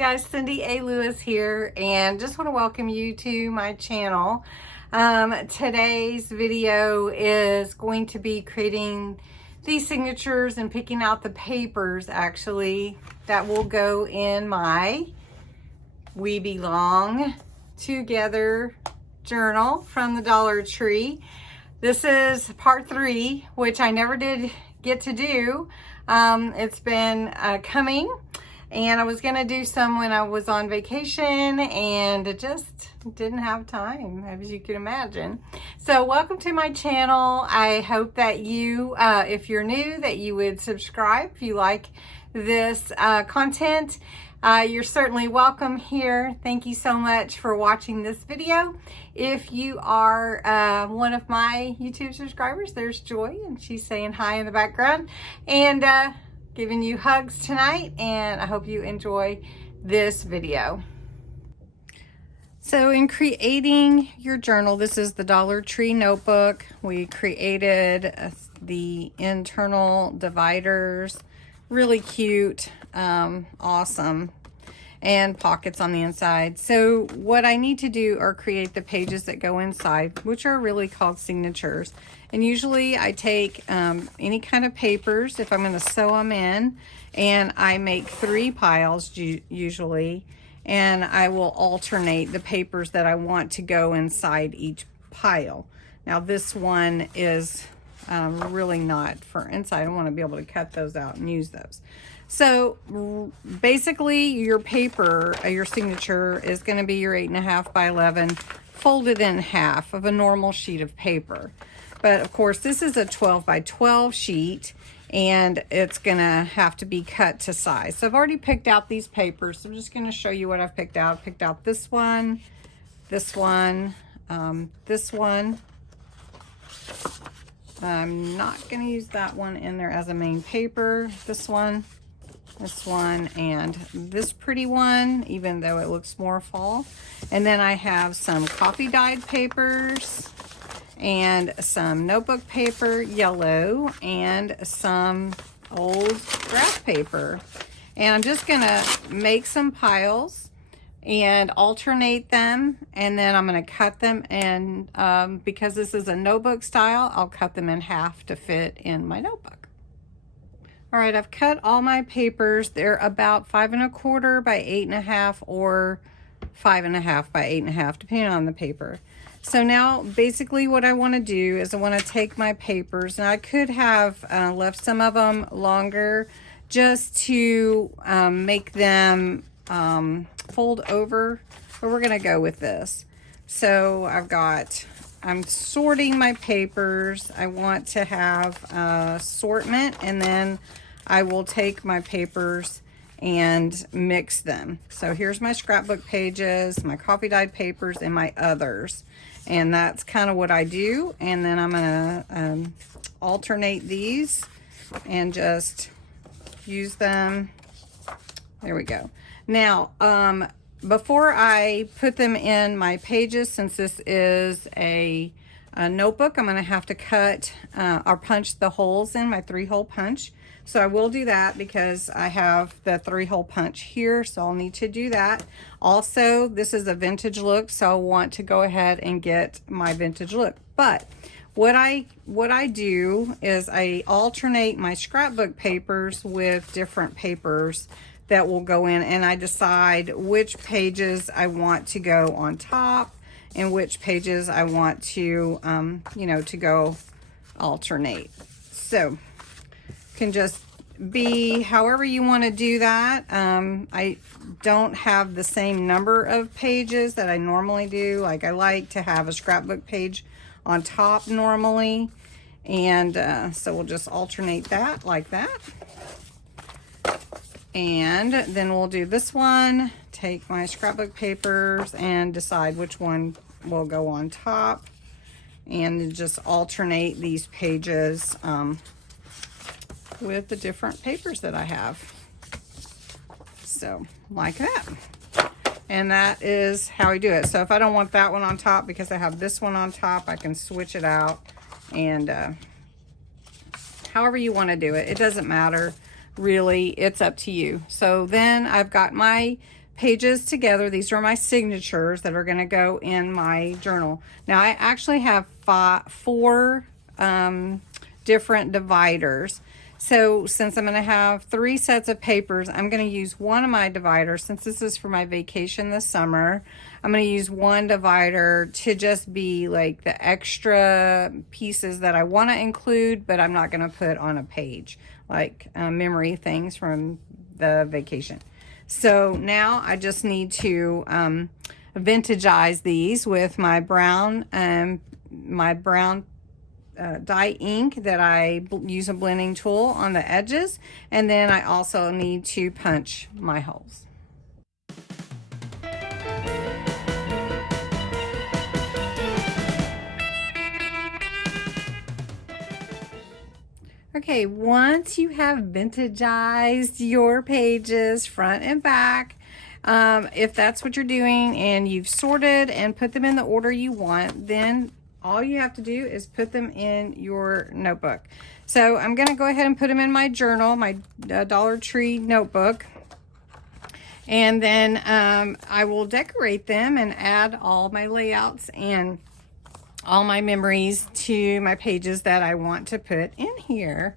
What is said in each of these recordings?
guys, Cindy A. Lewis here, and just want to welcome you to my channel. Today's video is going to be creating these signatures and picking out the papers actually that will go in my We Belong Together journal from the Dollar Tree. This is part 3, which I never did get to do. It's been coming, and I was gonna do some when I was on vacation and it just didn't have time, as you can imagine. So welcome to my channel. I hope that you, if you're new, that you would subscribe if you like this content. You're certainly welcome here. Thank you so much for watching this video. If you are one of my YouTube subscribers, there's Joy, and she's saying hi in the background and giving you hugs tonight, and I hope you enjoy this video. So in creating your journal, this is the Dollar Tree notebook. We created the internal dividers, really cute, awesome, and pockets on the inside. So what I need to do are create the pages that go inside, which are really called signatures. And usually I take any kind of papers if I'm going to sew them in, and I make 3 piles usually, and I will alternate the papers that I want to go inside each pile. Now this one is really not for inside. I want to be able to cut those out and use those. So basically your paper, your signature is going to be your 8.5 by 11 folded in half of a normal sheet of paper. But of course this is a 12 by 12 sheet, and it's going to have to be cut to size. So I've already picked out these papers. So I'm just going to show you what I've picked out. I've picked out this one, this one, this one. I'm not going to use that one in there as a main paper. This one, and this pretty one, even though it looks more fall. And then I have some coffee dyed papers and some notebook paper, yellow, and some old graph paper. And I'm just going to make some piles and alternate them, and then I'm going to cut them, and because this is a notebook style, I'll cut them in half to fit in my notebook. All right, I've cut all my papers. They're about 5 1/4 by 8.5 or 5.5 by 8.5, depending on the paper. So now basically what I want to do is I want to take my papers, and I could have left some of them longer just to make them fold over, but we're going to go with this. So I'm sorting my papers. I want to have assortment, and then I will take my papers and mix them. So here's my scrapbook pages, my coffee dyed papers, and my others. And that's kind of what I do. And then I'm going to alternate these and just use them. There we go. Now, before I put them in my pages, since this is a notebook, I'm going to have to cut or punch the holes in my 3-hole punch. So I will do that because I have the 3-hole punch here, so I'll need to do that. Also, this is a vintage look, so I want to go ahead and get my vintage look. But what I do is I alternate my scrapbook papers with different papers that will go in, and I decide which pages I want to go on top and which pages I want to, you know, to go alternate. So can just be however you want to do that. I don't have the same number of pages that I normally do. Like, I like to have a scrapbook page on top normally, and so we'll just alternate that like that. And then we'll do this one, take my scrapbook papers and decide which one will go on top, and just alternate these pages with the different papers that I have. So like that. And that is how I do it. So if I don't want that one on top because I have this one on top, I can switch it out, and however you want to do it. It doesn't matter, really. It's up to you. So then I've got my pages together. These are my signatures that are going to go in my journal. Now I actually have four different dividers. So since I'm going to have 3 sets of papers, I'm going to use one of my dividers. Since this is for my vacation this summer, I'm going to use one divider to just be like the extra pieces that I want to include, but I'm not going to put on a page, like memory things from the vacation. So now I just need to vintagize these with my brown dye ink that I use a blending tool on the edges, and then I also need to punch my holes. Okay, once you have vintagized your pages front and back, if that's what you're doing and you've sorted and put them in the order you want, then all you have to do is put them in your notebook. So I'm going to go ahead and put them in my journal, my Dollar Tree notebook. And then I will decorate them and add all my layouts and all my memories to my pages that I want to put in here.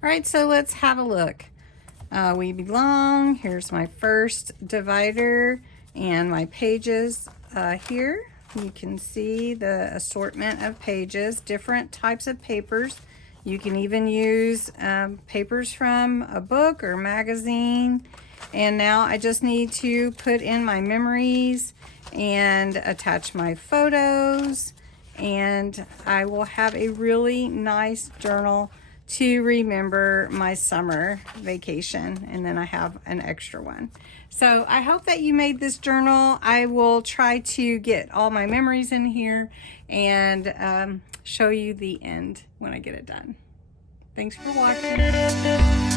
All right, so let's have a look. We belong. Here's my first divider and my pages here. You can see the assortment of pages, different types of papers. You can even use papers from a book or magazine. And now I just need to put in my memories and attach my photos, and I will have a really nice journal to remember my summer vacation. And then I have an extra one. So I hope that you made this journal. I will try to get all my memories in here and show you the end when I get it done. Thanks for watching.